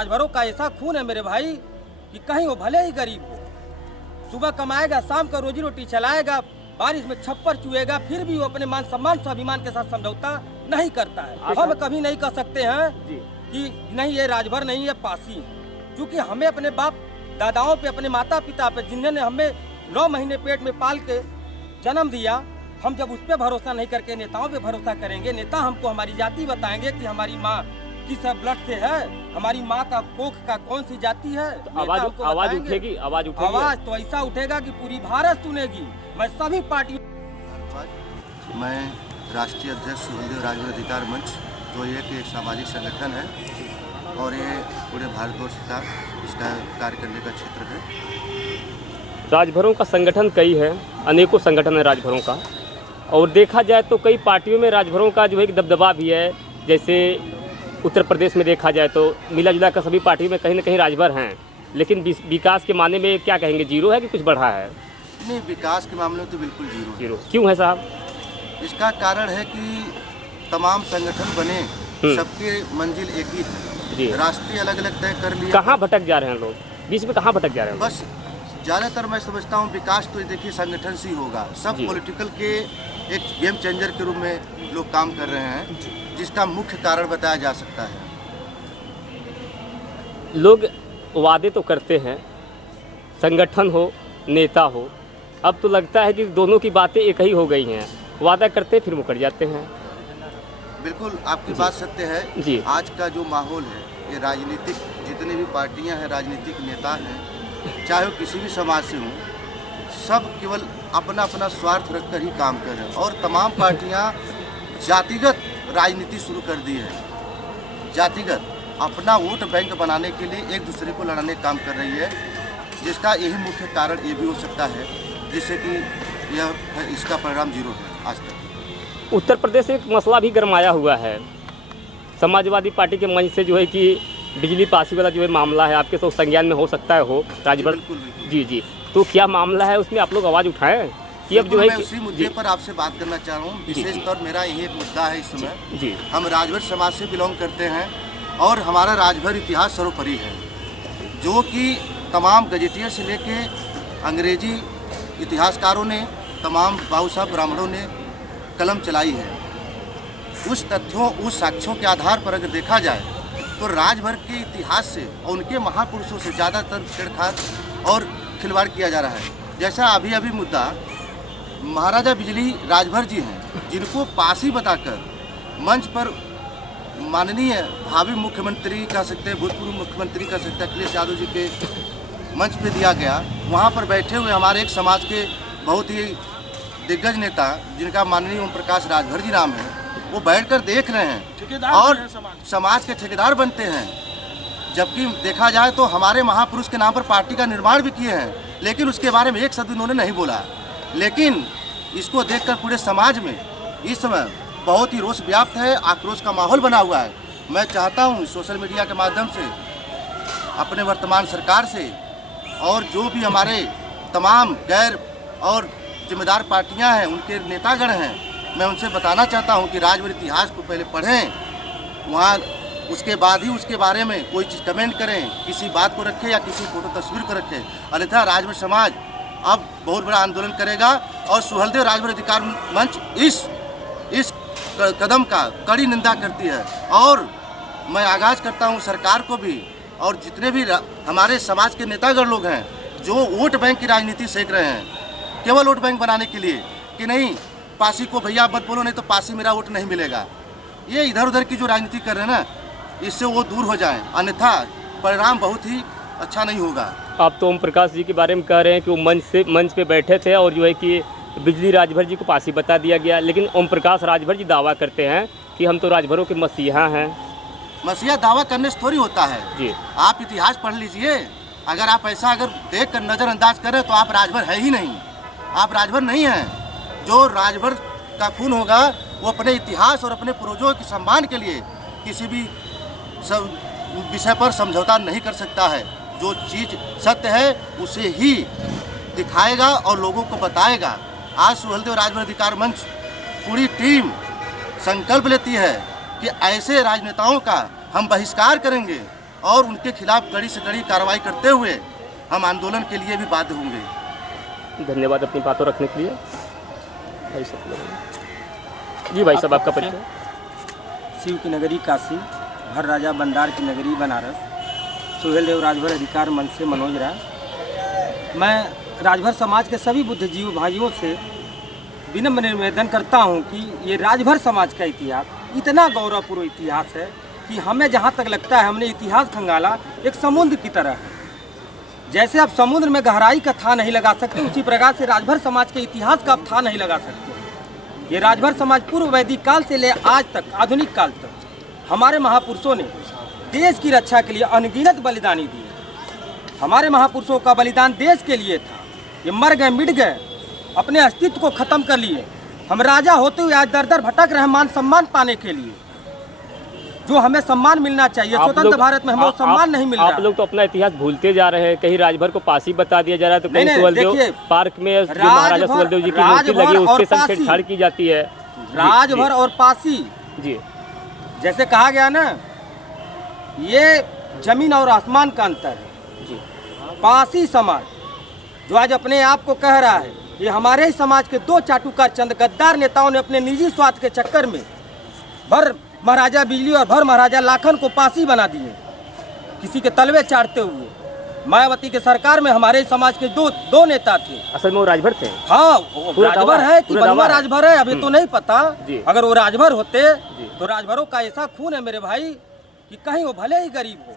राजभरों का ऐसा खून है मेरे भाई कि कहीं वो भले ही गरीब हो, सुबह कमाएगा, शाम का रोजी रोटी चलाएगा, बारिश में छप्पर चुएगा, फिर भी वो अपने मान सम्मान स्वाभिमान के साथ समझौता नहीं करता है। हम कभी नहीं कह सकते हैं कि नहीं ये राजभर नहीं, ये पासी है, क्योंकि हमें अपने बाप दादाओं पे, अपने माता पिता पे, जिन्होंने हमें 9 महीने पेट में पाल के जन्म दिया, हम जब उस पर भरोसा नहीं करके नेताओं पे भरोसा करेंगे, नेता हमको हमारी जाति बताएंगे कि हमारी माँ किस ब्लड से है, हमारी माँ का कोख का कौन सी जाति है, तो आवाज उठेगी। आवाज तो ऐसा उठेगा कि पूरी भारत सुनेगी। मैं सभी पार्टी, मैं राष्ट्रीय अध्यक्ष सुहलदेव राजभर अधिकार मंच, जो एक सामाजिक संगठन है और ये पूरे भारतवर्ष का इसका कार्य करने का क्षेत्र है। राजभरों का संगठन कई है, अनेकों संगठन है राजभरों का, और देखा जाए तो कई पार्टियों में राजभरों का जो है दबदबा भी है। जैसे उत्तर प्रदेश में देखा जाए तो मिला जुला कर सभी पार्टियों में कहीं ना कहीं राजभर हैं, लेकिन विकास के मामले में क्या कहेंगे, जीरो है कि कुछ बढ़ा है? नहीं, विकास के मामले में तो बिल्कुल जीरो। क्यों है साहब? इसका कारण है कि तमाम संगठन बने, सबकी मंजिल एक ही है, रास्ते अलग अलग तय कर लिए। कहाँ भटक जा रहे हैं लोग, बीच में कहाँ भटक जा रहे हैं? बस ज़्यादातर मैं समझता हूँ विकास तो देखिए संगठन से ही होगा। सब पॉलिटिकल के एक गेम चेंजर के रूप में लोग काम कर रहे हैं, जिसका मुख्य कारण बताया जा सकता है। लोग वादे तो करते हैं, संगठन हो, नेता हो, अब तो लगता है कि दोनों की बातें एक ही हो गई हैं, वादा करते फिर मुकर जाते हैं। बिल्कुल आपकी बात सत्य है जी। आज का जो माहौल है, ये राजनीतिक जितने भी पार्टियां हैं, राजनीतिक नेता हैं, चाहे वो किसी भी समाज से हों, सब केवल अपना अपना स्वार्थ रखकर ही काम कर रहे हैं। और तमाम पार्टियां जातिगत राजनीति शुरू कर दी है, जातिगत अपना वोट बैंक बनाने के लिए एक दूसरे को लड़ाने का काम कर रही है, जिसका यही मुख्य कारण ये भी हो सकता है, जिससे कि यह इसका परिणाम जीरो है आज तक। उत्तर प्रदेश से एक मसला भी गरमाया हुआ है, समाजवादी पार्टी के मंच से जो है कि बिजली पासी वाला जो है मामला है, आपके तो संज्ञान में हो सकता है हो राजभर? जी, तो क्या मामला है उसमें आप लोग आवाज़ उठाएं कि अब जो है मैं उसी मुद्दे पर आपसे बात करना चाह रहा हूँ। विशेष तौर मेरा यही एक मुद्दा है इस समय। हम राजभर समाज से बिलोंग करते हैं और हमारा राजभर इतिहास सर्वोपरि है, जो कि तमाम गजेटियर से लेके अंग्रेजी इतिहासकारों ने, तमाम बाबू साहब ब्राह्मणों ने कलम चलाई है। उस तथ्यों, उस साक्ष्यों के आधार पर अगर देखा जाए तो राजभर के इतिहास से और उनके महापुरुषों से ज़्यादातर छेड़छाड़ और खिलवाड़ किया जा रहा है। जैसा अभी मुद्दा महाराजा बिजली राजभर जी हैं, जिनको पासी बताकर मंच पर माननीय भावी मुख्यमंत्री कह सकते हैं, भूतपूर्व मुख्यमंत्री कह सकते हैं, अखिलेश यादव जी के मंच पे दिया गया। वहाँ पर बैठे हुए हमारे एक समाज के बहुत ही दिग्गज नेता, जिनका माननीय ओम प्रकाश राजभर जी नाम है, वो बैठकर देख रहे हैं और समाज के ठेकेदार बनते हैं। जबकि देखा जाए तो हमारे महापुरुष के नाम पर पार्टी का निर्माण भी किए हैं, लेकिन उसके बारे में एक शब्द उन्होंने नहीं बोला। लेकिन इसको देखकर पूरे समाज में इस समय बहुत ही रोष व्याप्त है, आक्रोश का माहौल बना हुआ है। मैं चाहता हूँ सोशल मीडिया के माध्यम से अपने वर्तमान सरकार से और जो भी हमारे तमाम गैर और जिम्मेदार पार्टियां हैं, उनके नेतागण हैं, मैं उनसे बताना चाहता हूं कि राजभर इतिहास को पहले पढ़ें, वहां उसके बाद ही उसके बारे में कोई चीज़ कमेंट करें, किसी बात को रखें या किसी फोटो तस्वीर को रखें। अन्यथा राजभर समाज अब बहुत बड़ा आंदोलन करेगा और सुहलदेव राजभर अधिकार मंच इस कदम का कड़ी निंदा करती है। और मैं आगाज़ करता हूं सरकार को भी और जितने भी हमारे समाज के नेतागण लोग हैं, जो वोट बैंक की राजनीति सेक रहे हैं, केवल वोट बैंक बनाने के लिए कि नहीं पासी को भैया मत बोलो, नहीं तो पासी मेरा वोट नहीं मिलेगा, ये इधर उधर की जो राजनीति कर रहे हैं ना, इससे वो दूर हो जाएं, अन्यथा परिणाम बहुत ही अच्छा नहीं होगा। आप तो ओम प्रकाश जी के बारे में कह रहे हैं कि वो मंच पे बैठे थे और जो है कि बिजली राजभर जी को पासी बता दिया गया, लेकिन ओम प्रकाश राजभर जी दावा करते हैं कि हम तो राजभरों के मसीहा हैं। मसीहा दावा करने से थोड़ी होता है जी, आप इतिहास पढ़ लीजिए। अगर आप ऐसा देख कर नज़रअंदाज करें तो आप राजभर है ही नहीं, आप राजभर नहीं हैं। जो राजभर का खून होगा वो अपने इतिहास और अपने पूर्वजों के सम्मान के लिए किसी भी विषय पर समझौता नहीं कर सकता है। जो चीज़ सत्य है उसे ही दिखाएगा और लोगों को बताएगा। आज सुहलदेव राजभर अधिकार मंच पूरी टीम संकल्प लेती है कि ऐसे राजनेताओं का हम बहिष्कार करेंगे और उनके खिलाफ कड़ी से कड़ी कार्रवाई करते हुए हम आंदोलन के लिए भी बाध्य होंगे। धन्यवाद अपनी बातों रखने के लिए। भाई साहब जी, भाई साहब आपका परिचय। शिव की नगरी काशी, भर राजा बंदार की नगरी बनारस, सुहेल देव राजभर अधिकार मंच से मनोज राय। मैं राजभर समाज के सभी बुद्धिजीवी भाइयों से विनम्र निवेदन करता हूं कि ये राजभर समाज का इतिहास इतना गौरवपूर्ण इतिहास है कि हमें जहां तक लगता है हमने इतिहास खंगाला एक समुद्र की तरह है। जैसे आप समुद्र में गहराई का था नहीं लगा सकते, उसी प्रकार से राजभर समाज के इतिहास का आप था नहीं लगा सकते। ये राजभर समाज पूर्व वैदिक काल से ले आज तक, आधुनिक काल तक हमारे महापुरुषों ने देश की रक्षा के लिए अनगिनत बलिदानी दी। हमारे महापुरुषों का बलिदान देश के लिए था। ये मर गए, मिट गए, अपने अस्तित्व को खत्म कर लिए। हम राजा होते हुए आज दर दर भटक रहे मान सम्मान पाने के लिए, जो हमें सम्मान मिलना चाहिए। स्वतंत्र भारत में हमें सम्मान नहीं मिल रहा। आप लोग तो अपना इतिहास भूलते जा रहे हैं। कहीं राजभर को पासी बता दिया जा रहा है, तो कहीं सुहेलदेव पार्क में जो महाराजा सुहेलदेव जी की मूर्ति लगी है उसके संग छेड़छाड़ की जाती है। राजभर और पासी जी, ये कहा गया ना, ये जमीन और आसमान का अंतर है जी। पासी समाज जो आज अपने आप को कह रहा है, ये हमारे ही समाज के दो चाटुकार चंद गद्दार नेताओं ने अपने निजी स्वार्थ के चक्कर में भर महाराजा बिजली और भर महाराजा लाखन को पासी बना दिए, किसी के तलवे चाटते हुए। मायावती के सरकार में हमारे समाज के दो नेता थे। असल में वो राजभर थे। हाँ, वो राजभर है कि बनुआ राजभर है अभी तो नहीं पता। अगर वो राजभर होते तो राजभरों का ऐसा खून है मेरे भाई कि कहीं वो भले ही गरीब हो,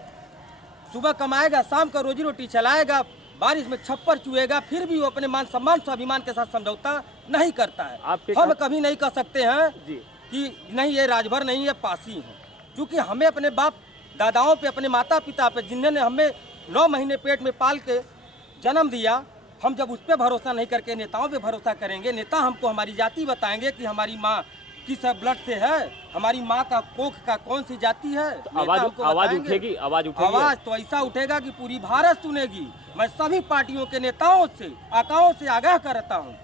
सुबह कमाएगा, शाम का रोजी रोटी चलाएगा, बारिश में छप्पर चुएगा, फिर भी वो अपने मान सम्मान स्वाभिमान के साथ समझौता नहीं करता है। हम कभी नहीं कह सकते हैं कि नहीं ये राजभर नहीं, ये पासी है। क्योंकि हमें अपने बाप दादाओं पे, अपने माता पिता पे, जिन्होंने हमें 9 महीने पेट में पाल के जन्म दिया, हम जब उस पर भरोसा नहीं करके नेताओं पे भरोसा करेंगे, नेता हमको हमारी जाति बताएंगे कि हमारी माँ किस ब्लड से है, हमारी माँ का कोख का कौन सी जाति है, तो आवाज उठेगी। आवाज तो ऐसा उठेगा कि पूरी भारत सुनेगी। मैं सभी पार्टियों के नेताओं से, आकाओं से आगाह करता हूँ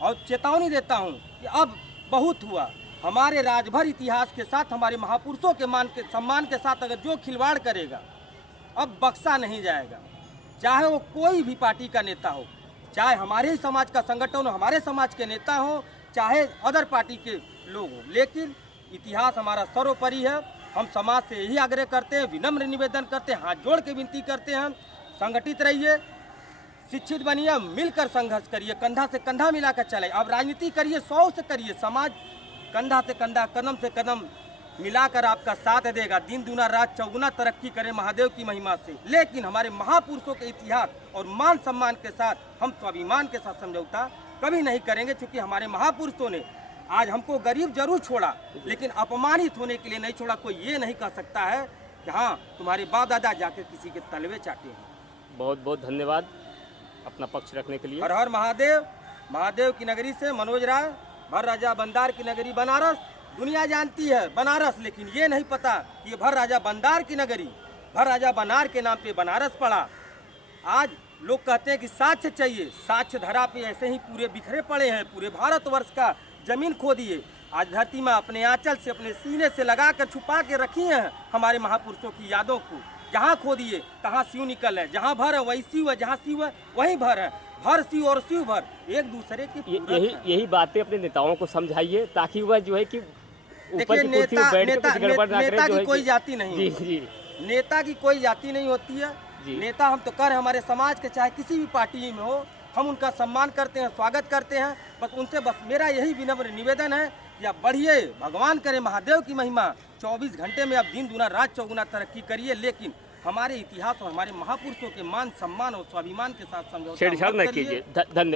और चेतावनी देता हूँ कि अब बहुत हुआ। हमारे राजभर इतिहास के साथ, हमारे महापुरुषों के सम्मान के साथ अगर जो खिलवाड़ करेगा, अब बख्शा नहीं जाएगा। चाहे वो कोई भी पार्टी का नेता हो, चाहे हमारे ही समाज का संगठन हो, हमारे समाज के नेता हो, चाहे अदर पार्टी के लोग हो, लेकिन इतिहास हमारा सर्वोपरि है। हम समाज से यही आग्रह करते हैं, विनम्र निवेदन करते हैं, हाथ जोड़ के विनती करते हैं, संगठित रहिए, शिक्षित बनिए, मिलकर संघर्ष करिए, कंधा से कंधा मिलाकर चले। अब राजनीति करिए, 100 से करिए, समाज कंधा से कंधा, कदम से कदम मिलाकर आपका साथ देगा। दिन दूना रात चौगुना तरक्की करे महादेव की महिमा से। लेकिन हमारे महापुरुषों के इतिहास और मान सम्मान के साथ हम स्वाभिमान के साथ समझौता कभी नहीं करेंगे, क्योंकि हमारे महापुरुषों ने आज हमको गरीब जरूर छोड़ा, लेकिन अपमानित होने के लिए नहीं छोड़ा। कोई ये नहीं कह सकता है कि हाँ तुम्हारे बाप दादा जाकर किसी के तलवे चाटे हैं। बहुत बहुत धन्यवाद अपना पक्ष रखने के लिए। हर हर महादेव। महादेव की नगरी से मनोज राय, भर राजा बंदार की नगरी बनारस। दुनिया जानती है बनारस, लेकिन ये नहीं पता कि ये भर राजा बंदार की नगरी, भर राजा बनार के नाम पे बनारस पड़ा। आज लोग कहते हैं कि साक्ष्य चाहिए, साक्ष्य धरा पे ऐसे ही पूरे बिखरे पड़े हैं। पूरे भारतवर्ष का जमीन खो दिए। आज धरती में अपने आंचल से, अपने सीने से लगा कर छुपा के रखी हैं हमारे महापुरुषों की यादों को। जहाँ खो दिए तहाँ शिव निकल है, जहाँ भर है वही शिव है, जहाँ शिव है वहीं भर है। भर शिव और शिव भर एक दूसरे के यही बातें अपने नेताओं को समझाइए, ताकि वह जो है कि देखिए नेता की कोई जाति नहीं जी। नेता की कोई जाति नहीं होती है। नेता हम तो कर हमारे समाज के, चाहे किसी भी पार्टी में हो, हम उनका सम्मान करते हैं, स्वागत करते हैं। बस उनसे मेरा यही विनम्र निवेदन है कि आप बढ़िए, भगवान करे महादेव की महिमा। 24 घंटे में आप दिन दूना रात चौगुना तरक्की करिए, लेकिन हमारे इतिहास और हमारे महापुरुषों के मान सम्मान और स्वाभिमान के साथ समझौता छेड़छाड़ न कीजिए। धन्यवाद।